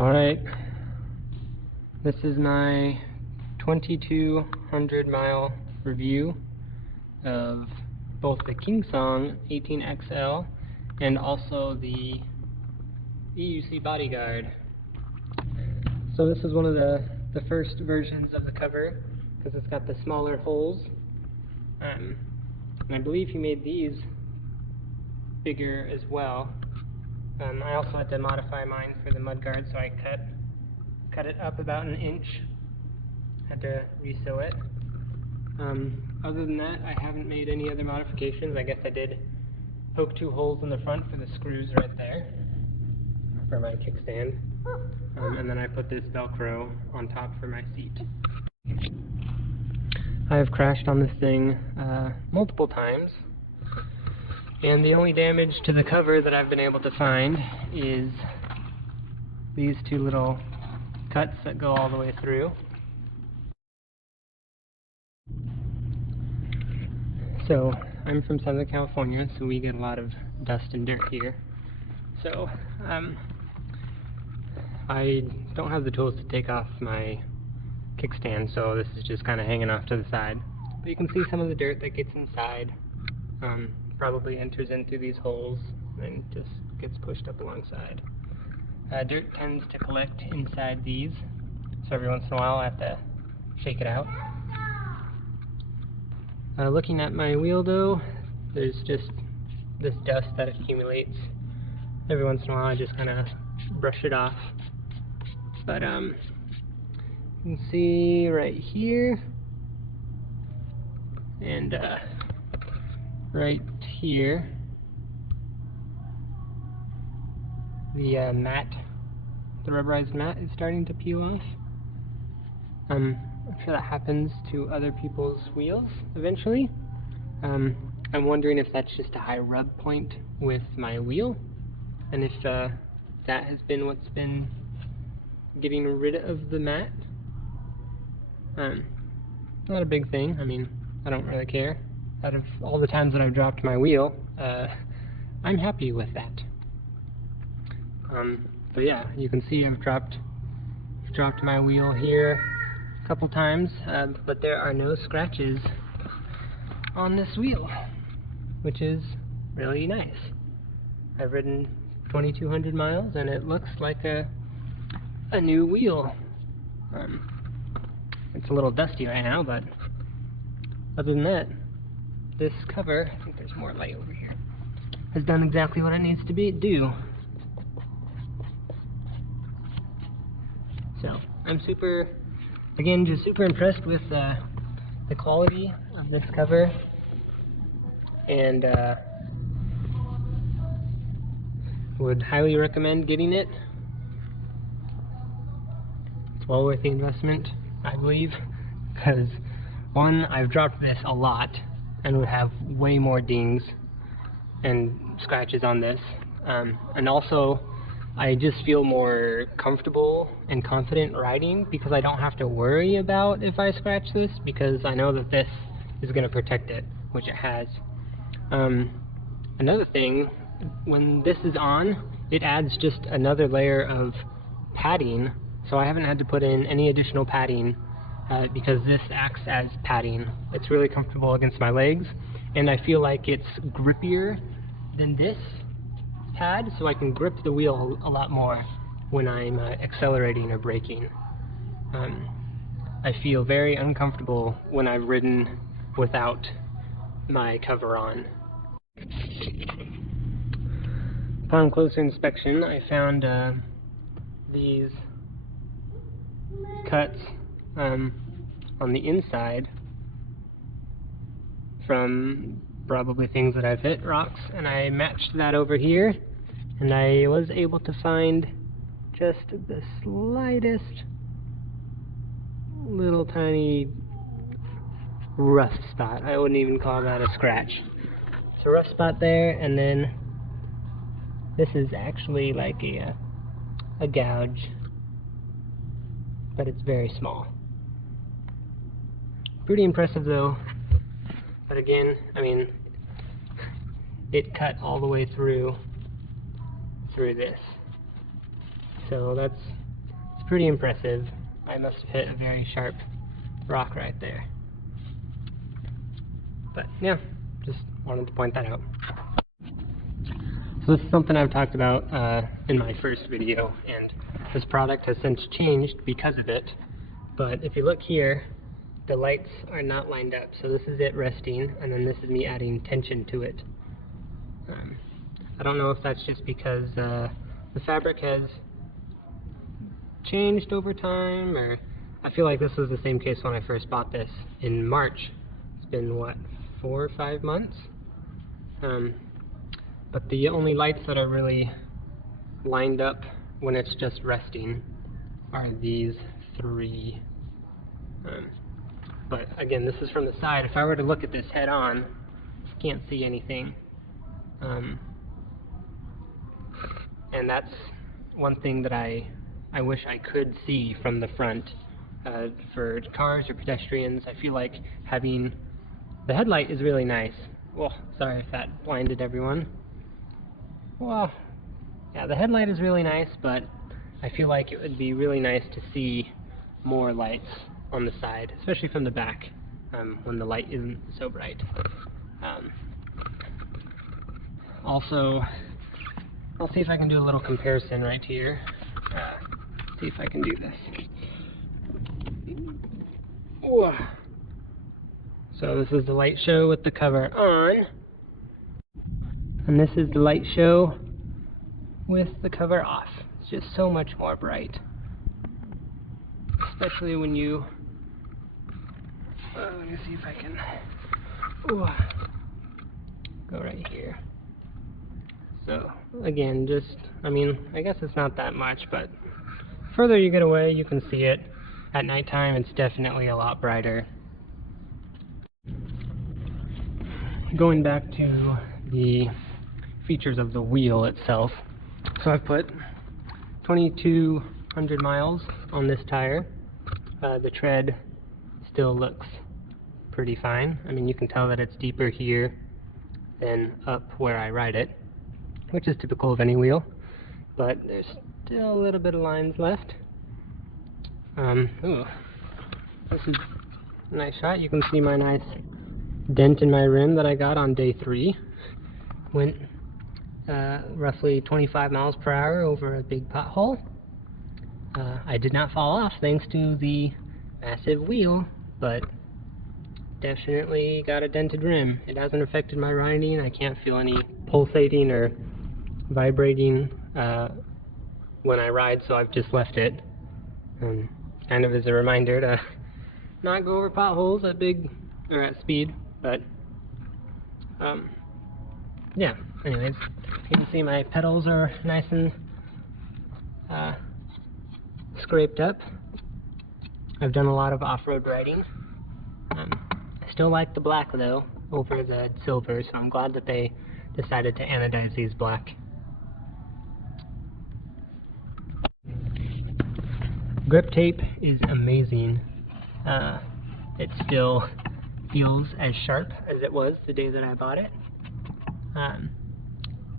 Alright, this is my 2200 mile review of both the Kingsong 18XL and also the EUC Bodyguard. So this is one of the first versions of the cover because it's got the smaller holes, and I believe he made these bigger as well. I also had to modify mine for the mudguard, so I cut it up about an inch. Had to resew it. Other than that, I haven't made any other modifications. I guess I did poke 2 holes in the front for the screws right there for my kickstand, and then I put this Velcro on top for my seat. I have crashed on this thing multiple times, and the only damage to the cover that I've been able to find is these 2 little cuts that go all the way through. So I'm from Southern California, so we get a lot of dust and dirt here. So I don't have the tools to take off my kickstand, so this is just kind of hanging off to the side. But you can see some of the dirt that gets inside. Probably enters in through these holes and just gets pushed up alongside. Dirt tends to collect inside these, so every once in a while I have to shake it out. Looking at my wheel though, there's just this dust that accumulates. Every once in a while I just kind of brush it off. But you can see right here and right here, the mat, the rubberized mat is starting to peel off. I'm sure that happens to other people's wheels eventually. I'm wondering if that's just a high rub point with my wheel, and if that has been what's been getting rid of the mat. Not a big thing. I mean, I don't really care. Out of all the times that I've dropped my wheel, I'm happy with that. But yeah, you can see I've dropped my wheel here a couple times, but there are no scratches on this wheel, which is really nice. I've ridden 2200 miles and it looks like a new wheel. It's a little dusty right now, but other than that, this cover, I think there's more light over here, has done exactly what it needs to do. So I'm just super impressed with the quality of this cover, and would highly recommend getting it. It's well worth the investment, I believe, because one, I've dropped this a lot and would have way more dings and scratches on this, and also I just feel more comfortable and confident riding because I don't have to worry about if I scratch this, because I know that this is going to protect it, which it has. Another thing, when this is on, it adds just another layer of padding, so I haven't had to put in any additional padding because this acts as padding. It's really comfortable against my legs, and I feel like it's grippier than this pad, so I can grip the wheel a lot more when I'm accelerating or braking. I feel very uncomfortable when I've ridden without my cover on. Upon closer inspection, I found these cuts on the inside from probably things that I've hit, rocks, and I matched that over here, and I was able to find just the slightest little tiny rough spot. I wouldn't even call that a scratch. It's a rough spot there, and then this is actually like a gouge, but it's very small. Pretty impressive though, but again, I mean, it cut all the way through this. So pretty impressive. I must have hit a very sharp rock right there. But yeah, just wanted to point that out. So this is something I've talked about in my first video, and this product has since changed because of it. But if you look here, the lights are not lined up. So this is it resting, and then this is me adding tension to it. I don't know if that's just because the fabric has changed over time, or I feel like this was the same case when I first bought this in March. It's been, what, 4 or 5 months? But the only lights that are really lined up when it's just resting are these 3. But again, this is from the side. If I were to look at this head on, I can't see anything. And that's one thing that I wish I could see from the front. For cars or pedestrians, I feel like having the headlight is really nice. Well, sorry if that blinded everyone. Well, yeah, the headlight is really nice, but I feel like it would be really nice to see more lights on the side, especially from the back, when the light isn't so bright. Also, I'll see if I can do a little comparison right here. See if I can do this. Whoa. So this is the light show with the cover on, and this is the light show with the cover off. It's just so much more bright, especially when you let me see if I can go right here. So again, just, I mean, I guess it's not that much, but the further you get away, you can see it. At nighttime, it's definitely a lot brighter. Going back to the features of the wheel itself, so I've put 2,200 miles on this tire. The tread still looks pretty fine. I mean, you can tell that it's deeper here than up where I ride it, which is typical of any wheel, but there's still a little bit of lines left. This is a nice shot. You can see my nice dent in my rim that I got on day 3. Went roughly 25 miles per hour over a big pothole. I did not fall off thanks to the massive wheel, but definitely got a dented rim. It hasn't affected my riding. I can't feel any pulsating or vibrating when I ride, so I've just left it. Kind of as a reminder to not go over potholes at at speed, but yeah, anyways, you can see my pedals are nice and scraped up. I've done a lot of off-road riding. I still like the black though over the silver, so I'm glad that they decided to anodize these black. Grip tape is amazing. It still feels as sharp as it was the day that I bought it.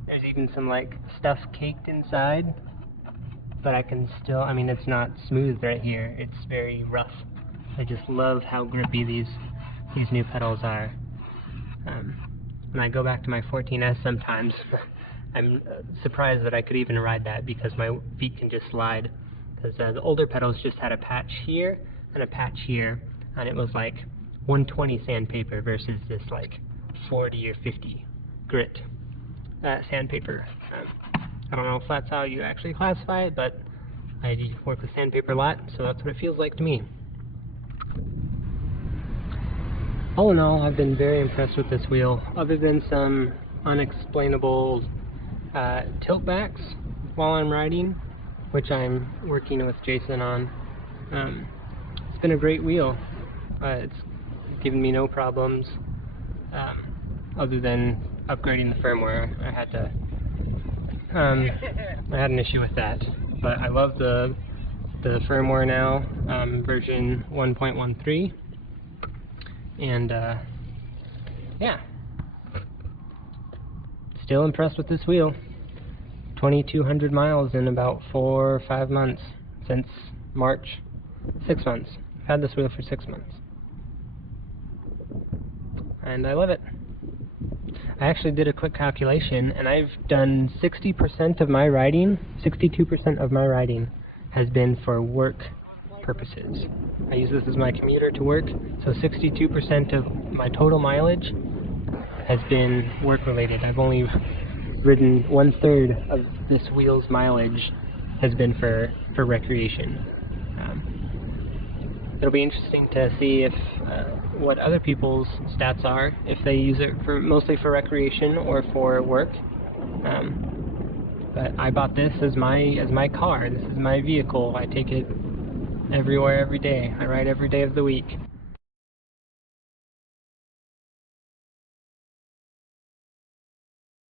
There's even some like stuff caked inside, but I can still, I mean, it's not smooth right here. It's very rough. I just love how grippy these new pedals are. When I go back to my 14S sometimes, I'm surprised that I could even ride that because my feet can just slide. Because the older pedals just had a patch here and a patch here, and it was like 120 sandpaper versus this like 40 or 50 grit sandpaper. I don't know if that's how you actually classify it, but I work with sandpaper a lot, so that's what it feels like to me. All in all, I've been very impressed with this wheel, other than some unexplainable tilt backs while I'm riding, which I'm working with Jason on. It's been a great wheel. It's given me no problems, other than upgrading the firmware. I had an issue with that, but I love the firmware now, version 1.13, and yeah, still impressed with this wheel. 2,200 miles in about 4 or 5 months since March. 6 months. I've had this wheel for 6 months. And I love it. I actually did a quick calculation, and I've done 60% of my riding, 62% of my riding has been for work purposes. I use this as my commuter to work, so 62% of my total mileage has been work related. I've only ridden 1/3 of this wheel's mileage has been for recreation. It'll be interesting to see if what other people's stats are, if they use it for mostly for recreation or for work. But I bought this as my car. This is my vehicle. I take it everywhere, every day. I ride every day of the week.